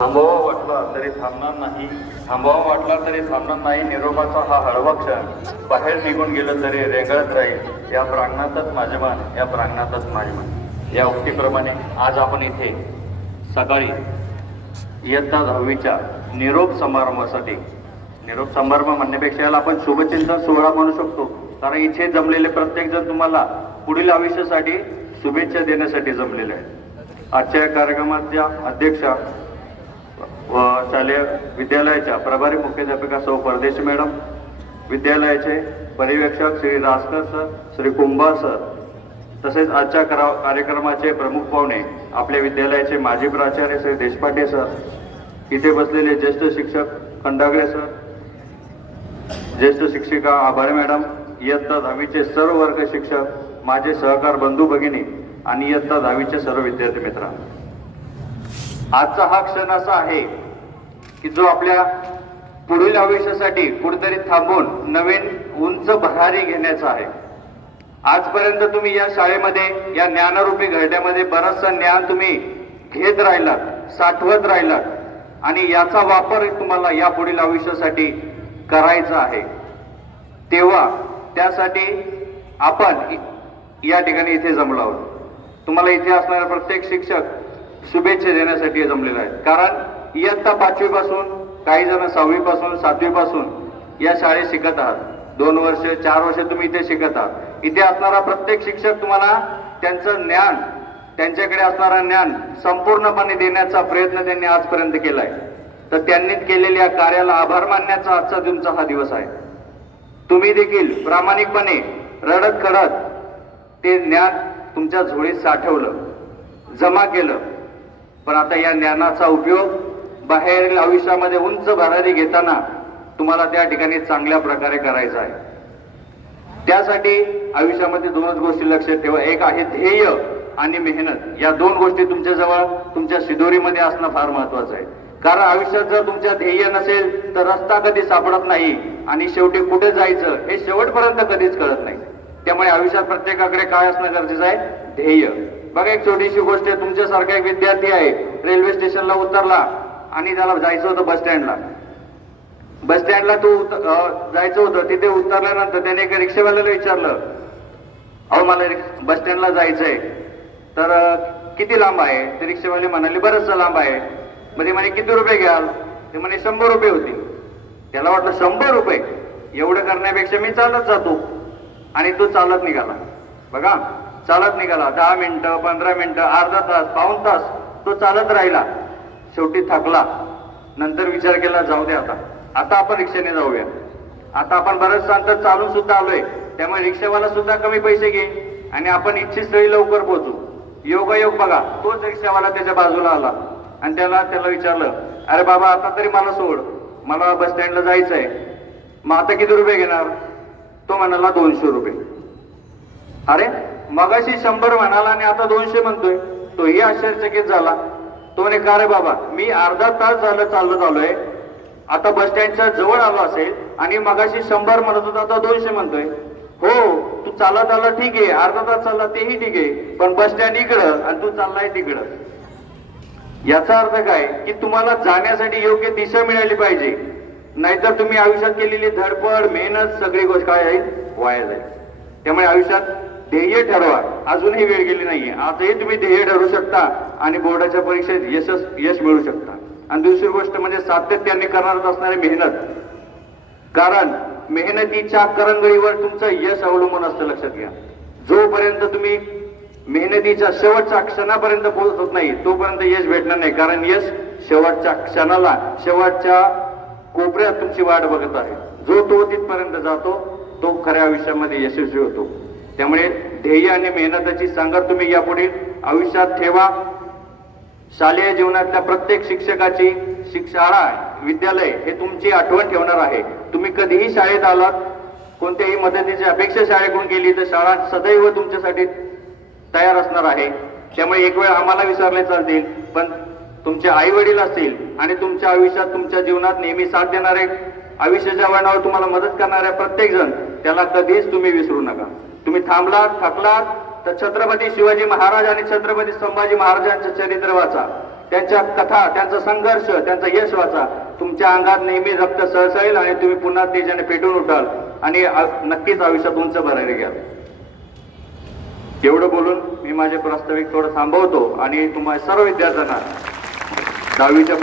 थांबवा वाटला तरी थांबणार नाही, थांबवा वाटला तरी थांबणार नाही. निरोपाचा हा हळवा क्षण बाहेर निघून गेलं तरी रेंगाळत राहील. या प्रांगणातच माझे मन, या प्रांगणातच माझे मन. या उक्तीप्रमाणे आज आपण इथे सकाळी इयत्ता 10वीच्या निरोप समारंभासाठी, निरोप समारंभ म्हणण्यापेक्षा याला आपण शुभचिंतन सोहळा म्हणू शकतो, कारण इथे जमलेले प्रत्येक जण तुम्हाला पुढील आयुष्यासाठी शुभेच्छा देण्यासाठी जमलेले आहे. आजच्या या कार्यक्रमाच्या अध्यक्षा व शालेय विद्यालयाच्या प्रभारी मुख्याध्यापिका सौ परदेशी मॅडम, विद्यालयाचे पर्यवेक्षक श्री रासकर सर, श्री कुंभा सर, तसेच आजच्या कार्यक्रमाचे प्रमुख पाहुणे आपल्या विद्यालयाचे माजी प्राचार्य श्री देशपांडे सर, इथे बसलेले ज्येष्ठ शिक्षक खंडागळे सर, ज्येष्ठ शिक्षिका आभारे मॅडम, इयत्ता 10वीचे सर्व वर्ग शिक्षक, माझे सहकार बंधू भगिनी आणि इयत्ता 10वीचे सर्व विद्यार्थी मित्रांनो, आजचा हा क्षण असा आहे की जो आपल्या पुढील आयुष्यासाठी कुठेतरी थांबून नवीन उंच भरारी घेण्याचा आहे. आजपर्यंत तुम्ही या शाळेमध्ये, या ज्ञानरूपी घरट्यामध्ये बरंचसं ज्ञान तुम्ही घेत राहिलात, साठवत राहिलात आणि याचा वापर तुम्हाला या पुढील आयुष्यासाठी करायचा आहे. तेव्हा त्यासाठी आपण या ठिकाणी इथे जमलो आहोत. तुम्हाला इथे असणारे प्रत्येक शिक्षक शुभेच्छा देण्यासाठी जमलेला आहे, कारण इयत्ता 5वी पासून, काही जण 6वी पासून, 7वी पासून या शाळेत शिकत आहात. 2 वर्ष 4 वर्ष तुम्ही इथे शिकत आहात. इथे असणारा प्रत्येक शिक्षक तुम्हाला त्यांचं ज्ञान, त्यांच्याकडे असणारं ज्ञान संपूर्णपणे देण्याचा प्रयत्न त्यांनी आजपर्यंत केलाय. तर त्यांनी केलेल्या कार्याला आभार मानण्याचा आजचा तुमचा हा दिवस आहे. तुम्ही देखील प्रामाणिकपणे रडत खडत ते ज्ञान तुमच्या झोळीत साठवलं, जमा केलं. पण आता या ज्ञानाचा उपयोग बाहेरील आयुष्यामध्ये उंच भरारी घेताना तुम्हाला त्या ठिकाणी चांगल्या प्रकारे करायचा आहे. त्यासाठी आयुष्यामध्ये 2च गोष्टी लक्षात ठेवा. एक आहे ध्येय आणि मेहनत. या 2 गोष्टी तुमच्याजवळ, तुमच्या शिदोरीमध्ये असणं फार महत्वाचं आहे. कारण आयुष्यात जर तुमच्या ध्येय नसेल तर रस्ता कधी सापडत नाही आणि शेवटी कुठे जायचं हे शेवटपर्यंत कधीच कळत नाही. त्यामुळे आयुष्यात प्रत्येकाकडे काय असणं गरजेचं आहे? ध्येय. बघा, एक छोटीशी गोष्ट आहे. तुमच्यासारखा एक विद्यार्थी आहे, रेल्वे स्टेशनला उतरला आणि त्याला जायचं होतं बस स्टँडला. बस स्टँडला तू जायचं होतं. तिथे उतरल्यानंतर त्याने एका रिक्षावाल्याला विचारलं, अहो मला बस स्टँडला जायचंय, तर किती लांब आहे? ते रिक्षावाले म्हणाले बरंचसं लांब आहे. म्हणजे म्हणे किती रुपये घ्याल? ते म्हणे 100 रुपये होतील. त्याला वाटलं 100 रुपये, एवढं करण्यापेक्षा मी चालत जातो. आणि तो चालत निघाला. बघा, चालत निघाला. 10 मिनिटं, 15 मिनिटं, अर्धा तास, पाऊण तास तो चालत राहिला. शेवटी थकला. नंतर विचार केला, जाऊ दे आता आपण रिक्षाने जाऊया. आता आपण बरंच अंतर चालून सुद्धा आलोय, त्यामुळे रिक्षावाला सुद्धा कमी पैसे घेईन आणि आपण इच्छित स्थळी लवकर पोहोचू. योगायोग बघा, तोच रिक्षावाला त्याच्या बाजूला आला आणि त्याला विचारलं, अरे बाबा आता तरी मला सोड, मला बस स्टँडला जायचंय, मग आता किती रुपये घेणार? तो म्हणाला 200 रुपये. अरे मगाशी 100 म्हणाला आणि आता 200 म्हणतोय. तोही आश्चर्यचकित झाला. तो म्हणे, का रे बाबा, मी अर्धा तास झालं चालत आलोय, आता बस स्टँडच्या जवळ आलो असेल आणि मगाशी 100 म्हणत होता, आता 200 म्हणतोय. हो, तू चालत आला ठीक आहे, अर्धा तास चालला तेही ठीक आहे, पण बस स्टँड इकडं आणि तू चाललाय तिकडं. याचा अर्थ काय की तुम्हाला जाण्यासाठी योग्य दिशा मिळाली पाहिजे, नाहीतर तुम्ही आयुष्यात केलेली धडपड, मेहनत सगळी गोष्ट काय आहे, वाया जाईल. त्यामुळे आयुष्यात ध्येय ठरवा. अजूनही वेळ गेली नाहीये. आताही तुम्ही ध्येय ठरवू शकता आणि बोर्डाच्या परीक्षेत यश मिळवू शकता. आणि दुसरी गोष्ट म्हणजे सातत्याने करणार असणारी मेहनत, कारण मेहनतीच्या करंगळीवर तुमचं यश अवलंबून असतं. लक्षात घ्या, जोपर्यंत तुम्ही मेहनतीच्या शेवटच्या क्षणापर्यंत पोहोचत नाही तोपर्यंत यश भेटणार नाही, कारण यश शेवटच्या क्षणाला, शेवटच्या कोपऱ्यात तुमची वाट बघत आहे. जो तो तिथपर्यंत जातो तो खऱ्या आयुष्यामध्ये यशस्वी होतो. त्यामुळे ध्येय आणि मेहनतीची सांगड तुम्ही यापुढे आयुष्यात ठेवा. शालेय जीवनातल्या प्रत्येक शिक्षकाची, शाळा, विद्यालय हे तुमची आठवण ठेवणार आहे. तुम्ही कधीही शाळेत आलात, कोणत्याही मदतीची अपेक्षा शाळेकडून केली तर शाळा सदैव तुमच्यासाठी तयार असणार आहे. त्यामुळे एक वेळ आम्हाला विसरले चालतील, पण तुमचे आई वडील असतील आणि तुमच्या आयुष्यात, तुमच्या जीवनात नेहमी साथ देणारे, आयुष्याच्या वळणावर तुम्हाला मदत करणाऱ्या प्रत्येक जण, त्याला कधीच तुम्ही विसरू नका. तुम्ही थांबलात, थकलात तर छत्रपती शिवाजी महाराज आणि छत्रपती संभाजी महाराजांचे चरित्र वाचा. त्यांच्या कथा, त्यांचा संघर्ष, त्यांचा यश वाचा. तुमच्या अंगात नेहमी रक्त सळसळेल आणि तुम्ही पुन्हा तेजाने पेटून उठाल आणि नक्कीच आयुष्यात उंच भरारी घ्याल. एवढं बोलून मी माझे प्रास्ताविक थोडं थांबवतो आणि तुम्हाला सर्व विद्यार्थ्यांना 10वीच्या